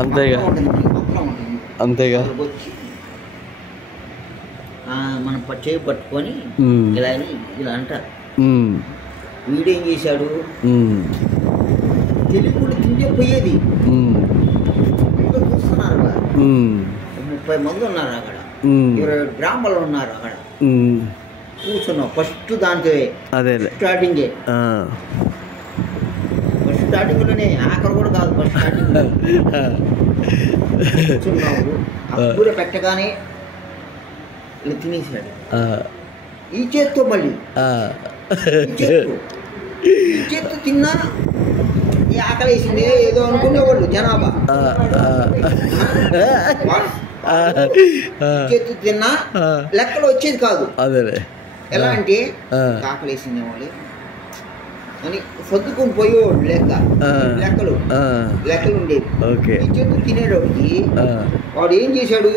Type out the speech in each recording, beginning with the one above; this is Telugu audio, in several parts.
అంతేగా అంతేగా వచ్చి మనం చేయి పట్టుకొని ఇలా అని ఇలా అంటారు. వీడేం చేశాడు, తెలియకుండా తింటే పోయేది. చూస్తున్నారు 30 మంది ఉన్నారు అక్కడ, 20 బ్రాహ్మణులు ఉన్నారు అక్కడ. కూర్చున్నాం ఫస్ట్ దాంతో అదే స్టార్టింగే, ఫస్ట్ స్టార్టింగ్లోనే, ఆఖరు కూడా కాదు, ఫస్ట్ స్టార్టింగ్ కూర్చున్నావు. అప్పుడే పెట్టగానే ఇలా తినేసాడు ఈ చేత్తో. మళ్ళీ ఈ చేత్తో తిన్నా ఈ ఆకలేసింది ఏదో అనుకునేవాళ్ళు జనాభా. చేతు తిన్నా లెక్కలు వచ్చేది కాదు. అదే ఎలా అంటే ఆకలేసింది వాళ్ళు అని సర్దుకొని పోయేవాడు. లెక్కలు ఉండేవి. ఈ చేతు తినేటోడికి వాడు ఏం చేశాడు,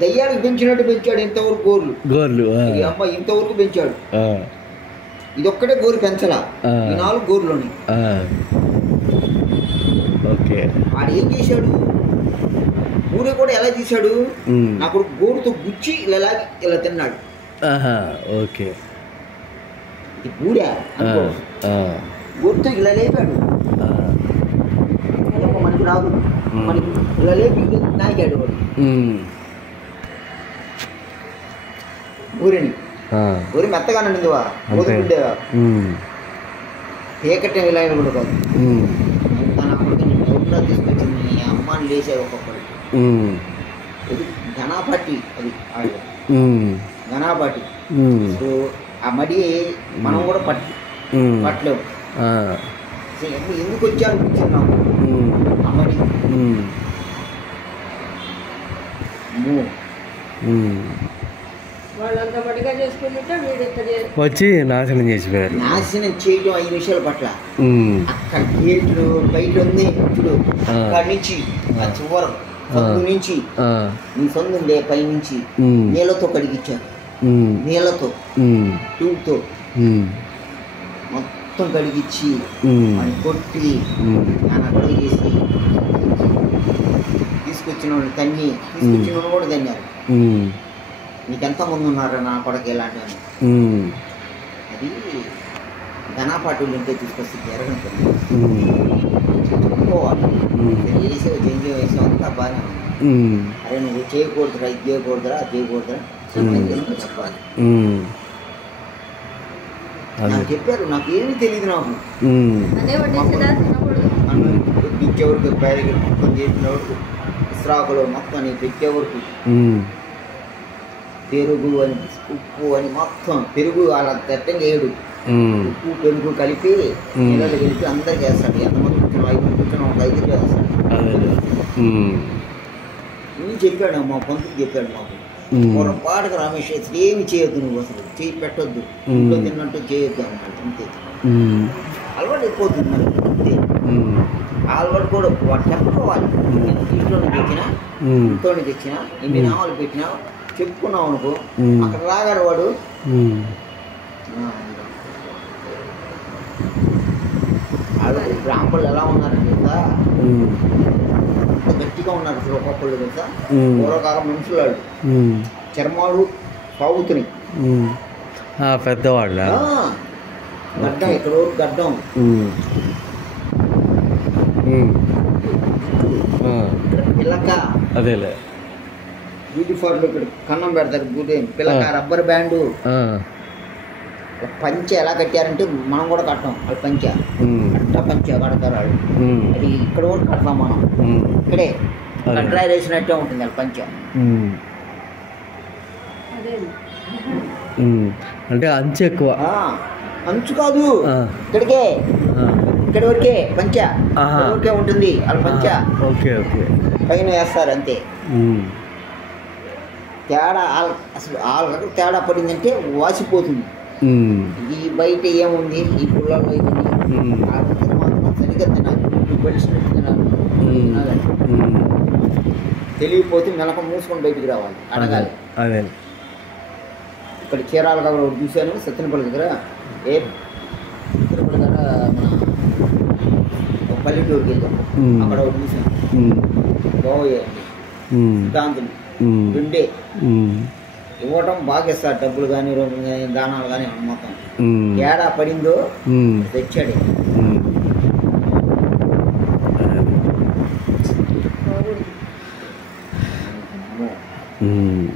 దయ్యాలకు పెంచినట్టు పెంచాడు. ఇంతవరకు గోర్లు అమ్మ ఇంతవరకు పెంచాడు. ఇదొక్కటే గోరు పెంచలా, ఈ 4 గోర్లు ఉన్నాయి. వాడు ఏం చేశాడు, ఊరే కూడా ఎలా తీశాడు, నాకు గోరుతో గుచ్చి ఇలా తిన్నాడు. ఇది ఊరా అనుకో, గోరుతో ఇలా లేపాడు. మనకి రాదు, మనకి ఇలా లేపి నాయకాడు వాడు ఊరిని. ఊరి మెత్తగానే ఉండేవా, ఉండేవా, ఏకట్టం ఇలా కూడా కాదు. ఎవరున్నా తీసుకొచ్చింది అమ్మాని లేచారు ఒక్కొక్కరు. ఇది ఘనాపాటి, అది ఘనాపాటి. సో ఆ మడి మనం కూడా పట్టలేము. ఎందుకు వచ్చా అనిపించింది నాకు ఆ మడి. వచ్చి నాశనం చేసిపోయారు. నాశనం చేయడం 5 నిమిషాల పట్ల. అక్కడ గేట్లు బయట ఉంది ఇప్పుడు, అక్కడి నుంచి ఆ చివరి సందు నుంచి, నీ సందు ఉండే పై నుంచి నీళ్ళతో కడిగిచ్చారు. నీళ్ళతో ట్యూబ్తో మొత్తం కడిగిచ్చి అని కొట్టి గొడవ చేసి తీసుకొచ్చిన వాళ్ళు తన్ని, తీసుకొచ్చిన వాళ్ళు కూడా తన్నారు. నీకెంతమంది ఉన్నారు నా కొడక ఇలాంటివని. అది ఘనాపాటులు ఉంటే తీసుకొస్తే జరగను చెప్పుకోవాలి. వేసే జంగి వేసావు అంతా బాగానే ఉంది. అరే నువ్వు చేయకూడదురా, ఇది చేయకూడదురా, అది చేయకూడదురా చెప్పాలి. నాకు చెప్పారు, నాకు ఏమీ తెలియదు. నాకు పెట్టేవరకు బయటకి మొత్తం చేసినవరకు ఇస్రాకులు మొత్తం నీకు పెట్టేవరకు పెరుగు అని ఉప్పు అని మొత్తం పెరుగు అలా దట్టంగా వేయడు. ఉప్పు పెరుగు కలిపి నీళ్ళలో కలిపి అందరికి వేస్తాడు. ఎంతమంది కూర్చున్నాం, 5 కూర్చున్నాం, ఒక 5 వేస్తాడు. నేను చెప్పాడు, మా పంతులు చెప్పాడు మాకు, పొరపాటుగా రమేష్ ఏమి చేయొద్దు, నువ్వు అసలు చేయి పెట్టొద్దు, ఇంట్లో తిన్నట్టు చేయొద్దు అన్నాడు. అంతే, అలవాటు అయిపోతుంది మరి. అంతే, అలవాటు కూడా చెప్పుకోవాలి. ఇంట్లో తెచ్చినా, ఇంట్లో తెచ్చినా, ఎన్ని నామాలు పెట్టినా చెప్పుకున్నావు అనుకో, అక్కడ రాగాడు వాడు. బ్రాహ్మణులు ఎలా ఉన్నారంటే గట్టిగా ఉన్నారు అసలు ఒక్కొక్కళ్ళు తెలుసా. పూర్వకాలం మనుషులు వాళ్ళు చర్మాలు సాగుతున్నాయి, పెద్దవాళ్ళ గడ్డం ఇక్కడ గడ్డం, పిల్లక అదేలే యూనిఫార్మ్ ఇక్కడ కన్నం పెడతారు, పిల్లక రబ్బర్ బ్యాండు, పంచె ఎలా కట్టారంటే మనం కూడా కట్టాం. వాళ్ళు పంచె అట్ట పంచె కడతారు వాళ్ళు. అది ఇక్కడ కూడా కడతాం మనం, ఇక్కడే కట్రా వేసినట్టే ఉంటుంది వాళ్ళ పంచె. అంటే అంచు ఎక్కువ, అంచు కాదు, ఇక్కడికే, ఇక్కడ వరకే పంచె వరకే ఉంటుంది వాళ్ళ పంచె. ఓకే ఓకే, పైన వేస్తారు అంతే. తేడా అసలు వాళ్ళకి తేడా పడిందంటే వాసిపోతుంది. ఈ బయట ఏముంది, ఈ పుల్లలో ఇవన్నీ మాత్రం సరిగ్గా తినాలి, పడిచినట్టు తినాలి. తెలియకపోతే మెలక మూసుకొని బయటికి రావాలి, అడగాలి. ఇక్కడ చీరాల దగ్గర ఒకటి చూశాను, సత్యనపల్లి దగ్గర. సత్యనపల్లి దగ్గర మన పల్లెటూరుకి వెళ్ళాం, అక్కడ ఒకటి చూశాను. బాగోయండి ఉమ్, సిద్ధాంతులు ఉమ్, రెండే ఉమ్, ఇవ్వటం బాగా ఇస్తారు, డబ్బులు కానీ రూములు కానీ దానాలు కానీ మొత్తం. ఉమ్, ఏడా పడిందో ఉమ్, తెచ్చాడు. ఉమ్. అమ్మో. ఉమ్.